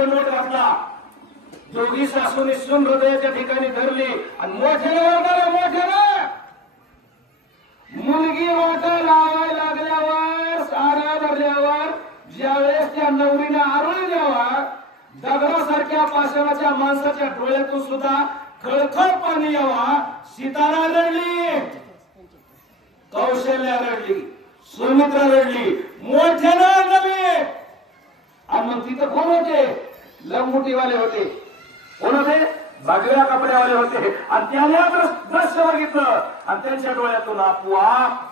दंडवत घातला. दोघी सासूने सून हृदयाच्या ठिकाणी धरली आणि मोठ्याने मुलगी वाटा लावायला लागल्यावर साऱ्या भरल्यावर ज्यावेळेस त्या नवरीने आरोळी द्यावा दगडासारख्या पाषाणाच्या माणसाच्या डोळ्यातून सुद्धा खळखळ पाणी यावा. सीतारा रडली, कौशल्या रडली, सुमित्रा रडली, मोठ्यानं रडली. आणि मग तिथं कोण होते? लंगोटीवाले होते. कोण होते? बागड्या कपड्यावाले होते. आणि त्याने दृश्य बघितलं आणि त्यांच्या डोळ्यातून आपोआप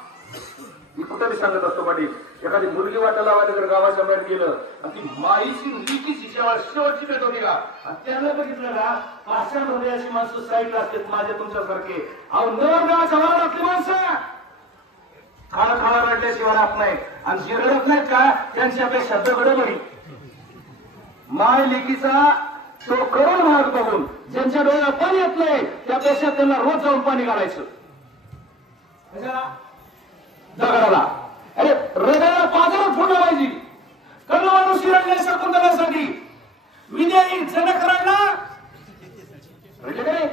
मी कुठे सांगत असतो पाटील, एखादी मुलगी वाटायला लावायला जर गावाच्या बाहेर गेलं आणि ती माईची लिकीची जेव्हा शेवटची भेट होती का आणि त्याला बघितलं का पाचशा हृदयाची माणसं साईडला असतात माझ्या तुमच्यासारखे. अहो नवरगावाच्या वावरातली माणसं खाळा रडल्याशिवाय राहत नाही आणि जे रडत नाहीत का त्यांच्यापेक्षा दगड बरी. माय लेकीचा तो करुण भाग बघून ज्यांच्या डोळ्याला पाणी येत नाही त्यापेक्षा त्यांना रोज जाऊन पाणी घालायचं दगडाला. अरे हृदयाला पाजारात फोडलं पाहिजे. कर्ण माणूस रडले शकुंतलासाठी, विजयी जनक रडला रडले का नाही?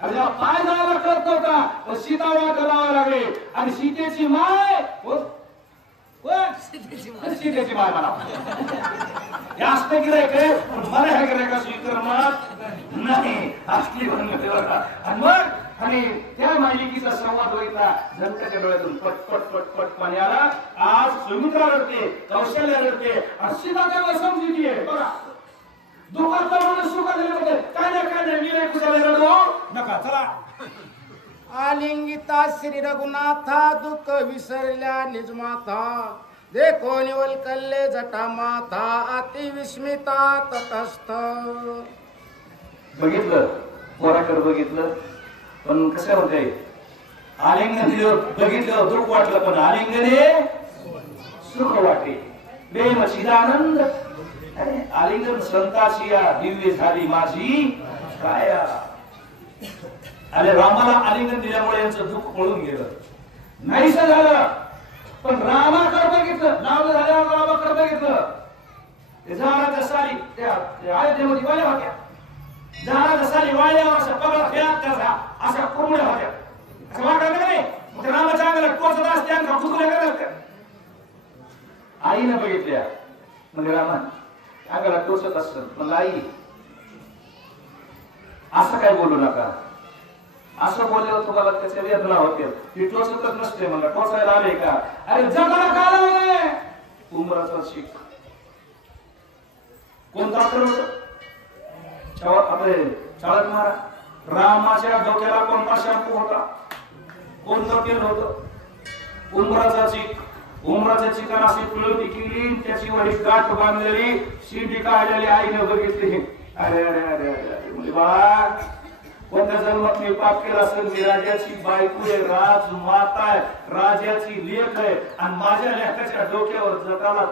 अरे जेव्हा पाय जायला कळत नव्हता तर सीता वाट लावायला लागले आणि सीतेची माय सीतेची माय मला जास्त गिरायक आहे मला ह्या गिरायका स्वीकारणार नाही असली आणि मग आणि त्या मालिकेचा संवाद व्हायचा. जनकाच्या डोळ्यातून पट पट पट पट पाणी आला. आज सुमित्रा रडते, कौशल्या रडते आणि सीता त्याला समजूतीये. बघा दुःखात म्हणून सुखात होते काय नाही मी नाही कुशाला रडू नका. चला आलिंगिता श्री रघुनाथा दुःख विसरल्या निजमाथा देखो निवल कल्ले जटा माथा अति विस्मिता तटस्थ. बघितलं पोराकडे बघितलं पण कसं होते आलिंगन दिलं बघितलं दुःख वाटलं पण आलिंगने सुख वाटे प्रेम चिदानंद. अरे आलिंगन संताची दिव्य झाली माझी काया. अरे रामाला आलिंगन दिल्यामुळे यांचं दुःख पळून गेलं नाहीस झालं. पण रामाकडे बघितलं नाव झाल्यावर रामाकडे बघितलं ते झाडाच्या साली त्या अयोध्येमध्ये वाल्या होत्या. झाडाच्या साली वाळल्यावर अशा पगडा फेरात त्याचा अशा कोंबड्या होत्या असं वाटत नाही. मग रामाच्या अंगाला टोचत असते अंगा फुगल्या करत. आईनं बघितल्या म्हणजे रामा अंगाला टोचत असत पण आई असं काय बोलू नका. असं बोलल्यावर तुम्हाला त्याच्या वेदना होते. ती टोचतच नसते मला टोचायला आले का. अरे जगाला काय लावलंय उमराचा शिक कोणता तर आपले चाळक मारा. रामाच्या डोक्याला कोणता शॅम्पू होता कोणतं तेल होतं उमराचा चिक. उमराच्या चिकन अशी पिळवणी केली त्याची वरी गाठ बांधलेली शिंडी काढलेली आईने बघितली. अरे अरे अरे अरे मुली बा कोणत्या जन्मात मी पाप केला असेल. मी राजाची बायको आहे, राज माता आहे, राजाची लेख आहे आणि माझ्या लेखाच्या डोक्यावर जगाला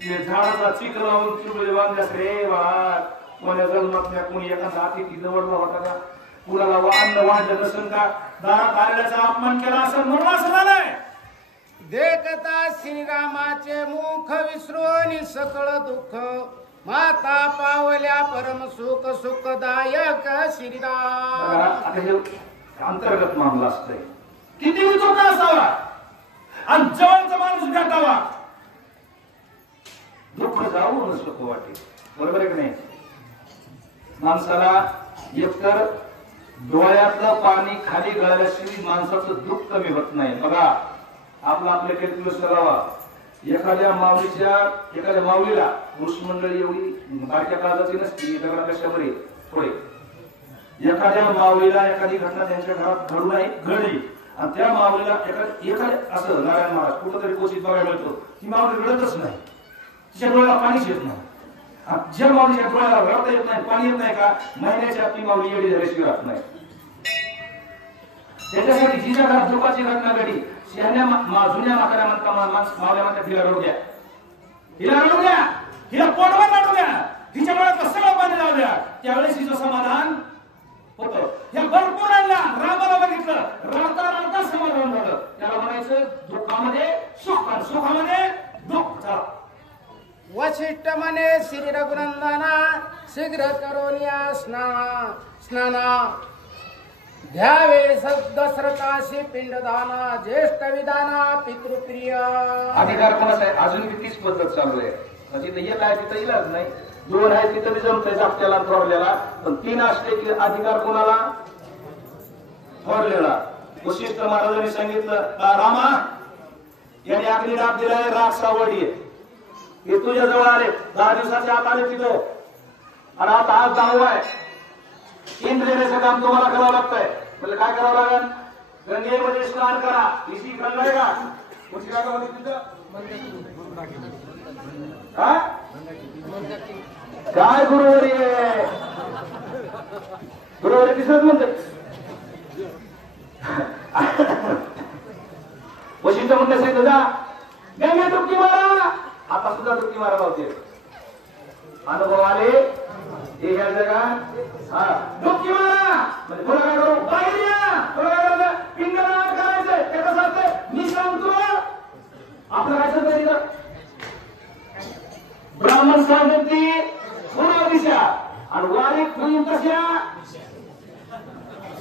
झाडाचा चिक लावून चुबळे बांधल्यास रे बाळा. कोण्या जन्मात कोणी एखादा अतिथी जवळला होता का कुणाला अन्न वाढलं नसेल का दारात आलेल्याचा अपमान केला असेल म्हणून असं झालंय. देखता श्रीरामाचे मुख विसरून सकळ दुःख माता पावल्या परम सुख सुखदायक श्रीराम. अंतर्गत मामला असतंय किती विचोका असावा आणि जवळचा माणूस भेटावा दुःख जाऊ सुख वाटे. बरोबर आहे की नाही. माणसाला एकतर डोळ्यातलं पाणी खाली गळाल्याशिवाय माणसाचं दुःख कमी होत नाही. बघा आपला आपल्या कॅल्क्युलेशन लावा. एखाद्या माऊलीला पुरुष मंडळी एवढी बारक्या काळजाची नसती दगडापेक्षा बरी थोडे. एखाद्या माऊलीला एखादी घटना त्यांच्या घरात घडू नाही घडली आणि त्या माऊलीला एखाद्या असं नारायण महाराज कुठंतरी कोचित बघायला मिळतो ती माऊली रडतच नाही. तिच्या डोळ्याला पाणीच येत नाही. ज्या माऊलीच्या डोळ्याला रडता येत नाही पाणी येत नाही का महिन्याच्या ती माऊली एवढी झाल्याशिवाय राहत नाही. त्याच्यासाठी जिच्या घरात दुःखाची घटना घडली जुन्या म्हाताऱ्या मावल्या म्हणतात हिला रडू द्या हिला पोटवर रडू द्या हिच्या डोळ्यात सगळं पाणी लावू द्या. त्यावेळेस हिचं समाधान होतं. ह्या भरपूर आणल्या रामाला बघितलं रडता रडता समाधान झालं. त्याला म्हणायचं दुःखामध्ये सुख आणि सुखामध्ये दुःख. वशिष्ठ म्हणे श्री रघुनंदना शीघ्र करून या स्नाना घ्यावे दशरथाशी पिंडदाना ज्येष्ठ विधाना पितृप्रिय. अधिकार कोणाचा आहे? अजून बी तीच पद्धत चालू आहे. म्हणजे तिथं आहे तिथं इलाज नाही. 2 आहे तिथं बी जमतंय जापट्याला थोरल्याला, पण 3 असले की अधिकार कोणाला? थोरलेला. वशिष्ठ महाराजांनी सांगितलं रामा याने अग्निदाब दिलाय, राग सावडी आहे, हे तुझ्या जवळ आले 10 दिवसाच्या आत आले तिथं, आणि आता आज 10वा आहे. इंद्रियाचं काम तुम्हाला करावं लागतंय. म्हणजे काय करावं लागेल? गंगेमध्ये स्नान करा. इसी गंगा आहे का? कोणती जागा होती तिथं? काय गुरुवारी आहे? गुरुवारी तिसरंच म्हणते. वशिष्ठ म्हणते सांगितलं जा गंगे डुबकी मारा. आता सुद्धा डुबकी मारा पावते. अनुभव आले हे ह्या जगात. हा डुबकी मारा म्हणजे तुला काय करू? बाहेर या. तुला काय करायचं? पिंडदान करायचंय. ते कसं असतंय? मी सांगतो आपलं काय सांगतं तिथं? ब्राह्मण सांगते पूर्व दिशा आणि वारी तुम्ही कशा.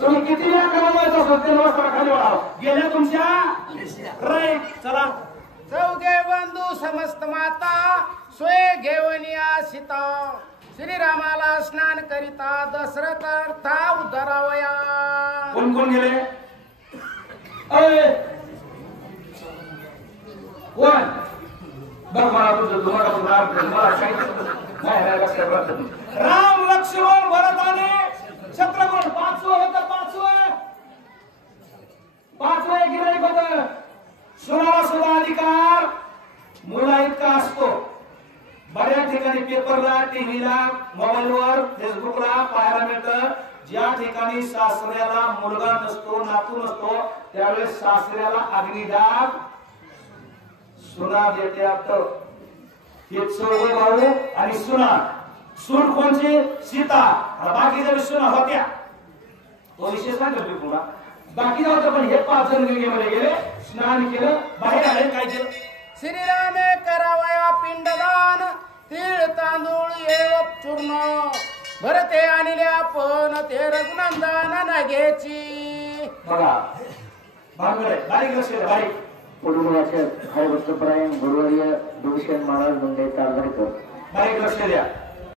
तुम्ही किती वेळा कमवायचं असो ते नमस्कार खाली वाढाव गेल्या तुमच्या राईट. चला चौघे बंधू समस्त माता सोय घेऊन या सीता. श्रीरामाला स्नान करिता दशरथ अर्था उद्धरावया. कोण कोण गेले? कोण बघ मला तुझं तुम्हाला मला सांगितलं राम लक्ष्मण भरत आणि शत्रुघ्न. 5वं होतं. 5वं गिराईक होतं. सुनाला सुद्धा अधिकार मुला इतका असतो. बऱ्याच ठिकाणी पेपरला, टीव्हीला, मोबाईलवर, फेसबुकला पाहायला मिळतं. ज्या ठिकाणी सासऱ्याला मुलगा नसतो, नातू नसतो, त्यावेळेस सासऱ्याला अग्निदाब सुना देते. हे 4 भाऊ आणि सुना. सून कोणची? सीता. बाकीच्या सुना होत्या. तो विषय सांगतो पुन्हा. बाकी होतं पण हे 5 जण गंगेमध्ये गेले, स्नान केलं, बाहेर आले. काय केलं? श्रीरामे करावया पिंडदान तीळ तांदूळ येव चूर्ण भरते आणले आपण ते रघुनंदन नगेची. बघा बारीक लक्ष द्या. बारीक पुढील वाचक हरिभक्तपरायण गुरुवर्य भूषण महाराज मुंडे तारवाडकर. बारीक लक्ष द्या.